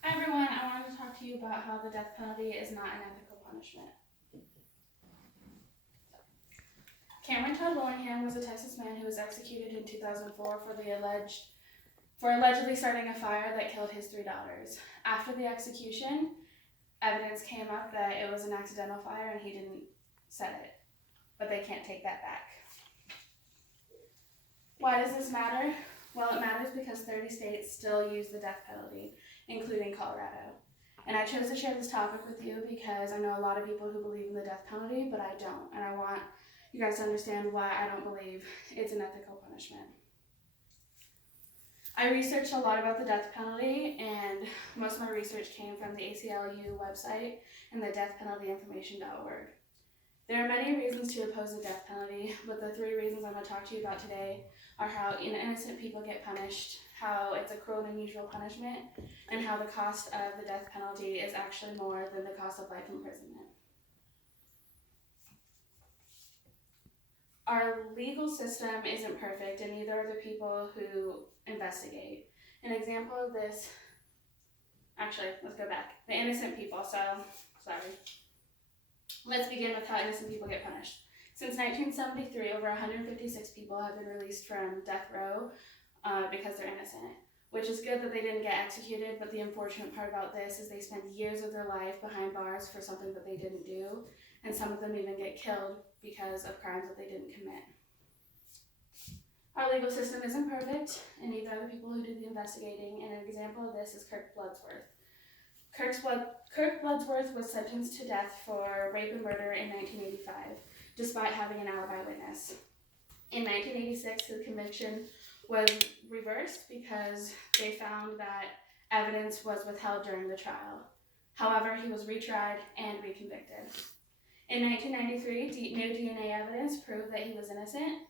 Hi everyone, I wanted to talk to you about how the death penalty is not an ethical punishment. Cameron Todd Willingham was a Texas man who was executed in 2004 for allegedly starting a fire that killed his 3 daughters. After the execution, evidence came up that it was an accidental fire and he didn't set it, but they can't take that back. Why does this matter? Well, it matters because 30 states still use the death penalty, including Colorado. And I chose to share this topic with you because I know a lot of people who believe in the death penalty, but I don't. And I want you guys to understand why I don't believe it's an ethical punishment. I researched a lot about the death penalty, and most of my research came from the ACLU website and the deathpenaltyinformation.org. There are many reasons to oppose the death penalty, but the 3 reasons I'm going to talk to you about today are how innocent people get punished, how it's a cruel and unusual punishment, and how the cost of the death penalty is actually more than the cost of life imprisonment. Our legal system isn't perfect, and neither are the people who investigate. An example of this, actually, let's go back. The innocent people, let's begin with how innocent people get punished. Since 1973, over 156 people have been released from death row because they're innocent, which is good that they didn't get executed, but the unfortunate part about this is they spend years of their life behind bars for something that they didn't do, and some of them even get killed because of crimes that they didn't commit. Our legal system isn't perfect, and neither are the people who do the investigating, and an example of this is Kirk Bloodsworth. Kirk Bloodsworth was sentenced to death for rape and murder in 1985, despite having an alibi witness. In 1986, his conviction was reversed because they found that evidence was withheld during the trial. However, he was retried and reconvicted. In 1993, new DNA evidence proved that he was innocent,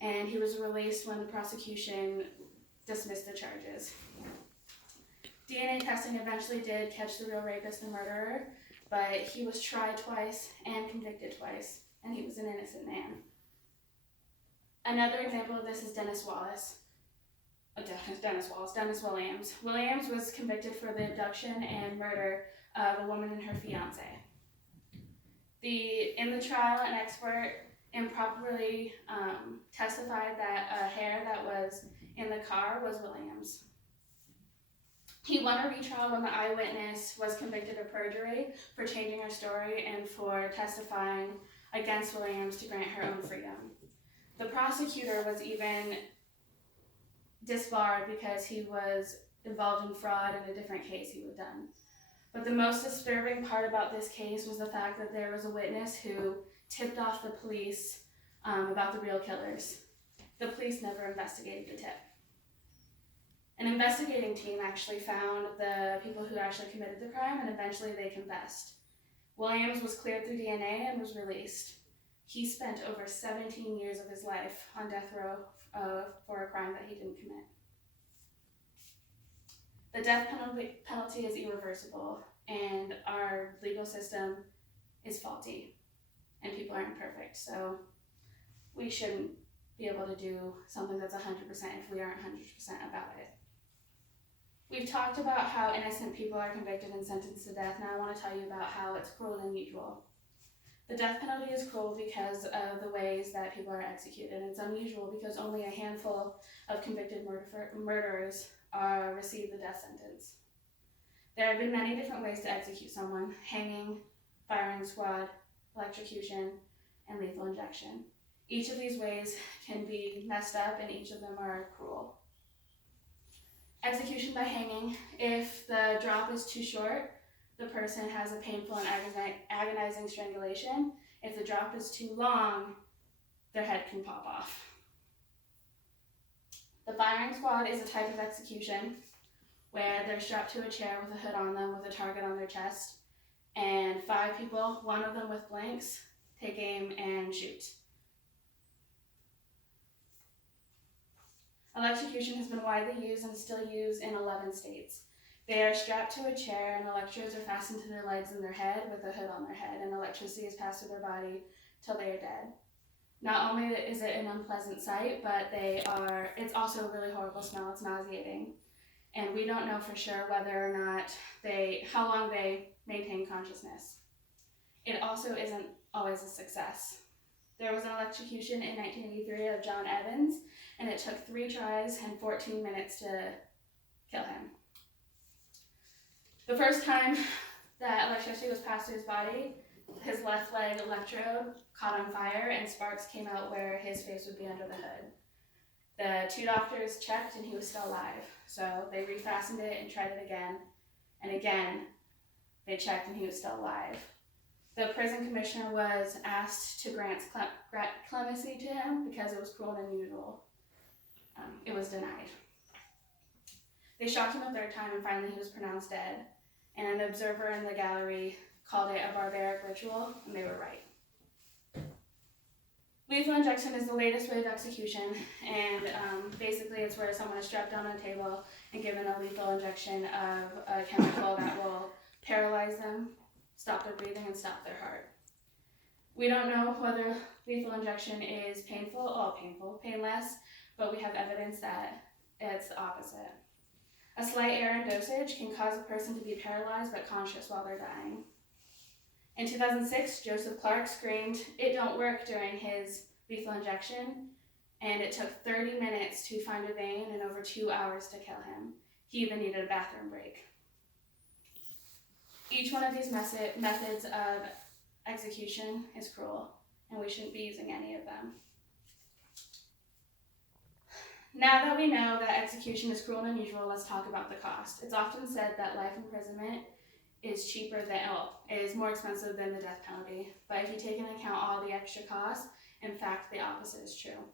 and he was released when the prosecution dismissed the charges. DNA testing eventually did catch the real rapist and murderer, but he was tried twice and convicted twice, and he was an innocent man. Another example of this is Dennis Williams. Williams was convicted for the abduction and murder of a woman and her fiance. In the trial, an expert improperly testified that a hair that was in the car was Williams. He won a retrial when the eyewitness was convicted of perjury for changing her story and for testifying against Williams to grant her own freedom. The prosecutor was even disbarred because he was involved in fraud in a different case he was done. But the most disturbing part about this case was the fact that there was a witness who tipped off the police about the real killers. The police never investigated the tip. An investigating team actually found the people who actually committed the crime, and eventually they confessed. Williams was cleared through DNA and was released. He spent over 17 years of his life on death row for a crime that he didn't commit. The death penalty is irreversible, and our legal system is faulty, and people aren't perfect, so we shouldn't be able to do something that's 100% if we aren't 100% about it. We've talked about how innocent people are convicted and sentenced to death. Now I want to tell you about how it's cruel and unusual. The death penalty is cruel because of the ways that people are executed. It's unusual because only a handful of convicted murderers receive the death sentence. There have been many different ways to execute someone: hanging, firing squad, electrocution, and lethal injection. Each of these ways can be messed up, and each of them are cruel. Execution by hanging: if the drop is too short, the person has a painful and agonizing strangulation. If the drop is too long, their head can pop off. The firing squad is a type of execution where they're strapped to a chair with a hood on them with a target on their chest, and 5 people, one of them with blanks, take aim and shoot. Electrocution has been widely used and still used in 11 states. They are strapped to a chair, and electrodes are fastened to their legs and their head with a hood on their head, and electricity is passed through their body till they are dead. Not only is it an unpleasant sight, but it's also a really horrible smell. It's nauseating. and we don't know for sure whether or not how long they maintain consciousness. It also isn't always a success. There was an electrocution in 1983 of John Evans, and it took 3 tries and 14 minutes to kill him. The first time that electricity was passed to his body, his left leg electrode caught on fire and sparks came out where his face would be under the hood. The 2 doctors checked and he was still alive, so they refastened it and tried it again, and again they checked and he was still alive. The prison commissioner was asked to grant clemency to him because it was cruel and unusual. It was denied. They shocked him a 3rd time and finally he was pronounced dead, and an observer in the gallery called it a barbaric ritual, and they were right. Lethal injection is the latest way of execution, and basically it's where someone is strapped down on a table and given a lethal injection of a chemical that will paralyze them, stop their breathing, and stop their heart. We don't know whether lethal injection is painless, but we have evidence that it's the opposite. A slight error in dosage can cause a person to be paralyzed but conscious while they're dying. In 2006, Joseph Clark screamed, "It don't work," during his lethal injection, and it took 30 minutes to find a vein and over 2 hours to kill him. He even needed a bathroom break. Each one of these methods of execution is cruel, and we shouldn't be using any of them. Now that we know that execution is cruel and unusual, let's talk about the cost. It's often said that life imprisonment is more expensive than the death penalty. But if you take into account all the extra costs, in fact, the opposite is true.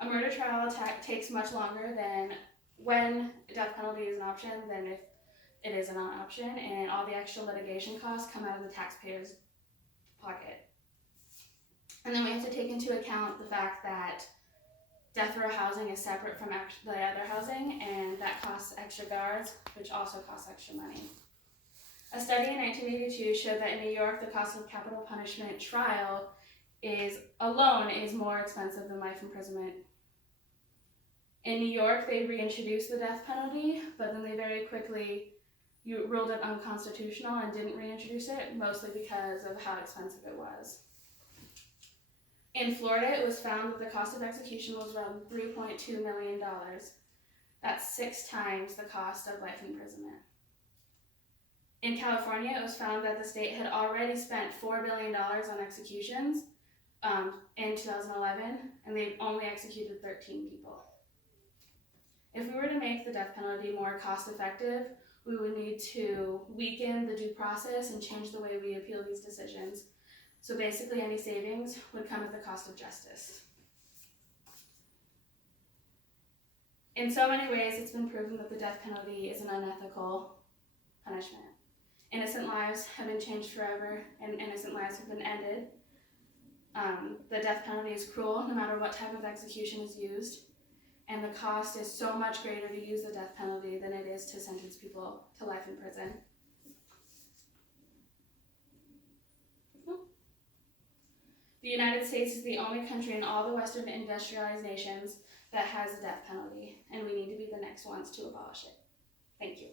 A murder trial takes much longer than when death penalty is an option than if it is a non-option, and all the extra litigation costs come out of the taxpayer's pocket. And then we have to take into account the fact that death row housing is separate from the other housing, and that costs extra guards, which also costs extra money. A study in 1982 showed that in New York, the cost of capital punishment trial is more expensive than life imprisonment. In New York, they reintroduced the death penalty, but then they very quickly ruled it unconstitutional and didn't reintroduce it, mostly because of how expensive it was. In Florida, it was found that the cost of execution was around $3.2 million. That's 6 times the cost of life imprisonment. In California, it was found that the state had already spent $4 billion on executions in 2011, and they've only executed 13 people. If we were to make the death penalty more cost-effective, we would need to weaken the due process and change the way we appeal these decisions. So basically, any savings would come at the cost of justice. In so many ways, it's been proven that the death penalty is an unethical punishment. Innocent lives have been changed forever, and innocent lives have been ended. The death penalty is cruel, no matter what type of execution is used, and the cost is so much greater to use the death penalty than it is to sentence people to life in prison. The United States is the only country in all the Western industrialized nations that has a death penalty, and we need to be the next ones to abolish it. Thank you.